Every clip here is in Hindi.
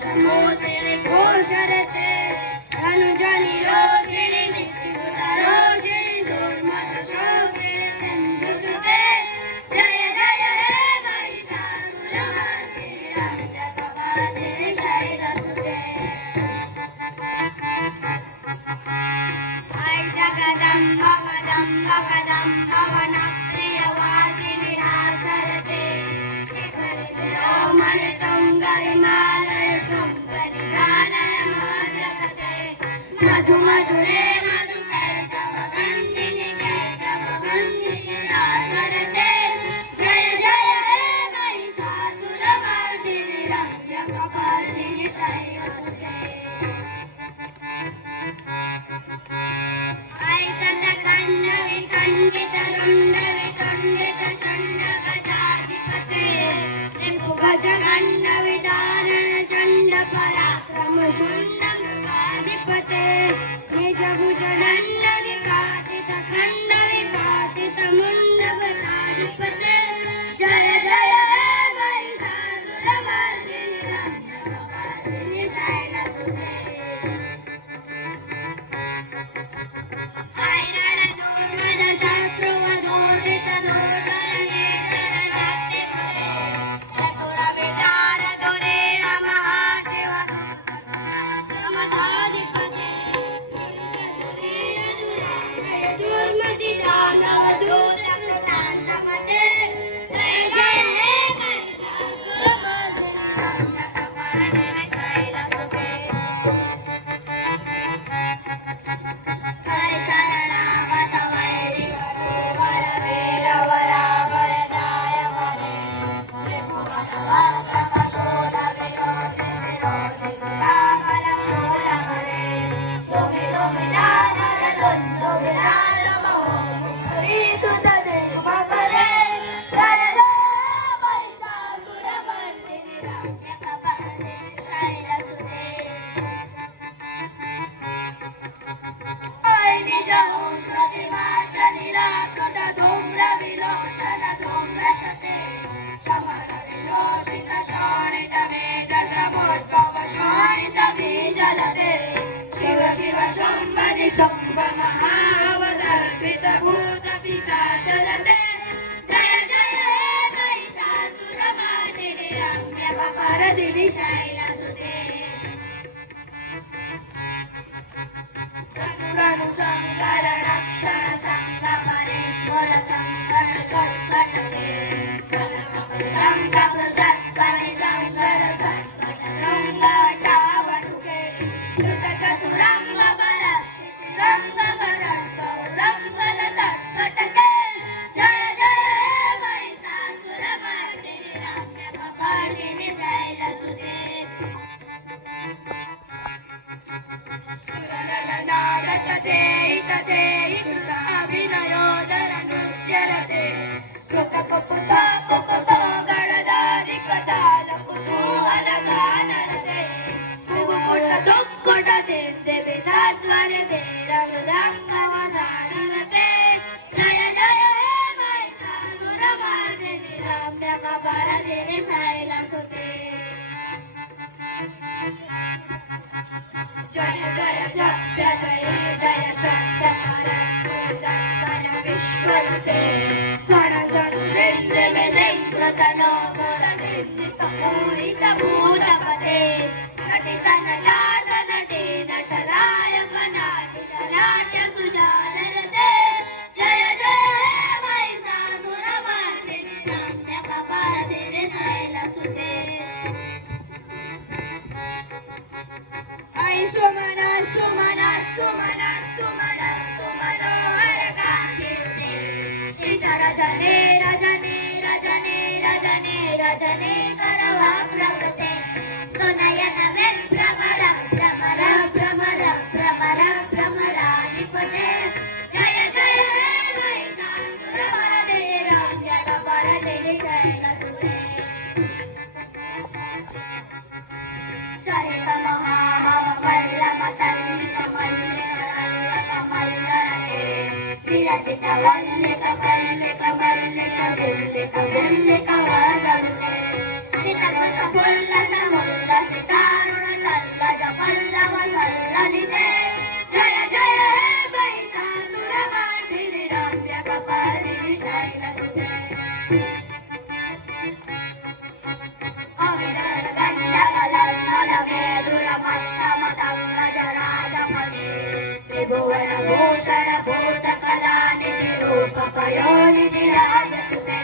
मोसिनि घोषरते धनुजनि रोषिणि नित्यसुता रोषिणि दुर्मदशोषिणि सिन्धुसुते जय जय हे महिषासुरमर्दिनि रम्यकपर्दिनि शैलसुते ऐ जगदम्ब वदम्ब कदम्ब वनप्रियवासिनि हासरते शिखरि शिरोमणि तुङ्गहिमालय शृङ्गनिजालय महाजगते मधु मधुरे मधुकैटभगन्धिनि कैटभगन्धिनि हासरते जय जय हे महिषासुरमर्दिनि रम्यकपर्दिनि शैलसुते ऐषतखण्ड विखण्डित रुण्ड वितुण्डित षण्ड गजाधिपते त्रिभुवज गण्ड विदारण चण्ड पराक्रम शुण्ड मृगाधिपते निजभुज दण्ड निपातित खण्ड विपातित मुण्ड बलाधिपते जय जय हे महिषासुरमर्दिनि रम्यकपर्दिनि शैलसुते ऐरणदूर्वद शत्रुवधूर्जित दूर्धरणेश्वर शक्तिमते चतुरविचार दुरेण महाशिव दुर्मधाधिपते दुर्मति दानवदूत कृतान्तपते जय जय हे महिषासुरमर्दिनि रम्यकपर्दिनि शैलसुते ऐ शरणागत वैरिवरवर वीरवराभयदाय वरे त्रिभुवनवासक शूल विरोधि विरोधि रावण शूल वरे तुमि तुमि रावण द्वन्द्व विराज महोत्करीकृत देववरे जय जय महिषासुरमर्दिनि रम्यकपर्दिनि शैलसुते ऐ निजहुं प्रतिमात्र निराकृत धूम्र विलोचन धूम्रशते समरविशोषित शोणित वेद समुद्भव शोणित बीजलते शिव शिव शम्भ निशम्भ महावदर्पित भूत पिशाचरते जय जय हे महिषासुरमर्दिनि रम्यकपर्दिनि शैलसुते चतुरनुसंकरण क्षण संगमरेश्वर कंकण कर्कटके शंख पृषत्परि शंकर संकट शृंगाटावटुके धृत चतुरंग बलक्षितिरंग गणपौरंगल तत्कटके जय जय हे महिषासुरमर्दिनि रम्यकपर्दिनि शैलसुते सुरललनादतते कृताभिनयोदर नृत्यरते कृतपपुता कुकुतो गणदाधिकतालकुतूहलगानरते कुकुट दुक्कुट देन्दे विधाध्वरते रमृदाङ्गवदानरते जय जय हे महिषासुरमर्दिनि रम्यकपर्दिनि शैलसुते जय जय जप्य जय जय शब्द परस्फुटन विश्वनुते सण सण सिंह में सिंकृतनो गुण सिंचित पूरित भूतपते नटित नटाट नटी नटरायक नाटित नाट्य सुजालरते जय जय हे महिषासुरमर्दिनि रम्यकपर्दिनि शैलसुते ऐ सुमन सुमन सुमन सुमन सुमनोहर कान्तिर्ते श्रीधरजने रजने रजने रजने रजने करवक्त्रवृते सुनयन विभ्रमर भ्रमर भ्रमर भ्रमर भ्रमराधिपते जय जय हे महिषासुरमर्दिनि रम्यकपर्दिनि शैलसुते सरित महामल्लमतल्लिकमल्लिकमल्लिकमल्लरते विरचित वल्लिक मल्लिक मल्लिक विल्लिक विल्लिक वदनुते सितकृत फुल्लस मुल्लसितारुण योनिनी राजसुते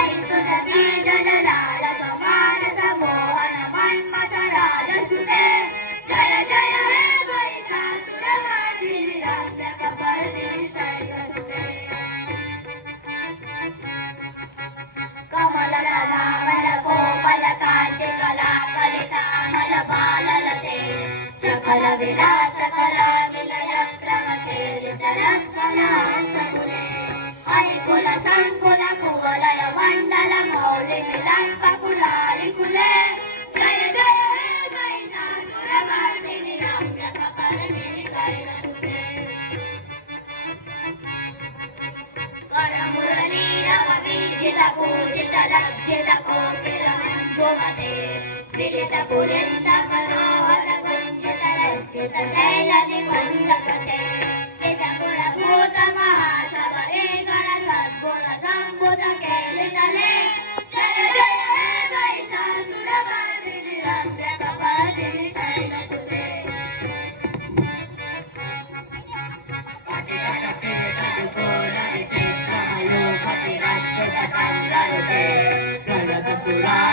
आई सुदती जनलाल समान समोहन मन्मथ राजसुते जय जय हे महिषासुरमर्दिनी रम्यकपर्दिनी शैलसुते कमलकलामल कोमलकान्ति कलाकलितामल बाललते सकल विलास कला विलय क्रमते विचलत्कलांसकुले ऐकुल संकुल कुवलय मण्डल मौलि मिलम्ब कुलालिकुले जय जय हे महिषासुरमर्दिनि रम्यकपर्दिनि शैलसुते करमुरलीरववीजित पूजित लज्जित कोकिल मञ्जुमते मिलित पुरिन्द मनोहर गुञ्जित लज्जित शैल निकुञ्जकते निज गुणभूत महाशबरे गण सद्गुण सम्बुध केलितले जय जय हे महिषासुरमर्दिनि रम्यकपर्दिनि शैलसुते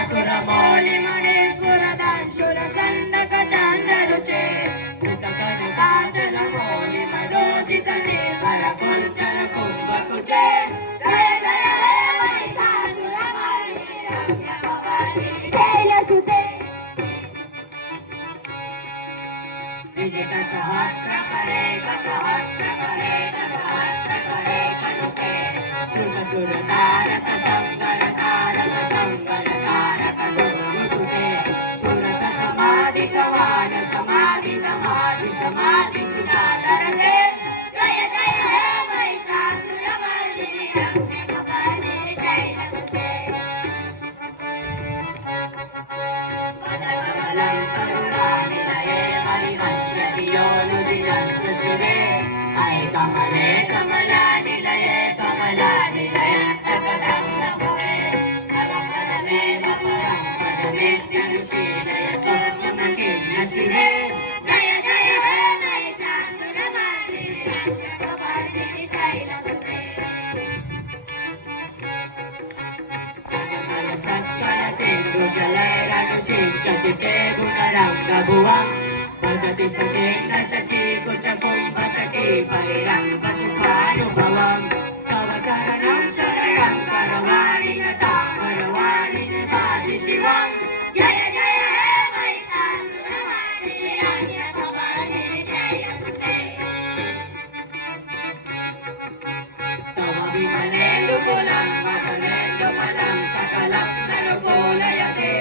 सुरमौलि मणेश्वर दांशुर संदक चांद्ररुचे काचन मौलि मधोजित निर्भर कुंचन कुंभकुचे जय जय हे महिषासुरमर्दिनि रम्यकपर्दिनि शैलसुते विजित सहस्र करे सहस्र करे सहस्र करे कनुके सुर सुर तारक संगर तारक संगर तारक सोनुसुते सुरत समाधि समान समाधि समाधि समाधि सुजातरते जय जय हे महिषासुरमर्दिनि रम्यकपर्दिनि शैलसुते पदकमलं करुणानिलये हरिहस्यति योनुदिनं सुशिरे ऐ कमले कमलानिलये कमलानिलये सकलं नमवे नवपदमे नवरं पदमेत्यनुशीलयतो मम किन्नशिरे जय जय हे महिषासुरमर्दिनि रम्यकपर्दिनि शैलसुते सत्वल सिन्धु जलैरनुषिञ्चति ते गुणरङ्गभुवं भजति सतेन्द्र शची कुच कुम्भतटी परिरङ्ग सुखानुभवम् तव चरणं शरणं करवाणि नतावरवाणि निवासि शिवम् जय जय हे महिषासुरमर्दिनि रम्यकपर्दिनि शैलसुते तव विमलेन्दुकुलं वदनेन्दुमलं सकलं ननुकूलयते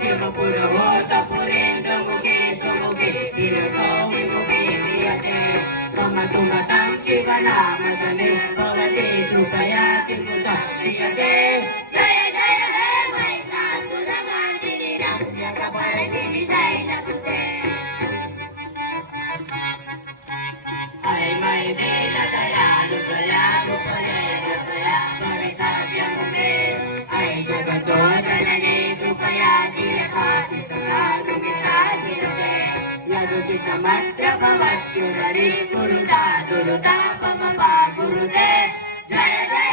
किमुपुरभूतपुरेन्दुमुखे सुमुखे गिरसो विमुखे क्रियते त्वं तुमतं शिवनामदने भवति कृपया किमुतं क्रियते जय जय हे महिषासुरमर्दिनि रम्यकपर्दिनि शैलसुते ऐ मयि दीनदयालु दयालुपये दया भवितव्यमुमे ऐ जगतो जननी कृपया यथासि तथा नुमितासिरुते यदुचितमत्र भवत्युररी कुरुता दुरुतापमपा कुरुते जय जय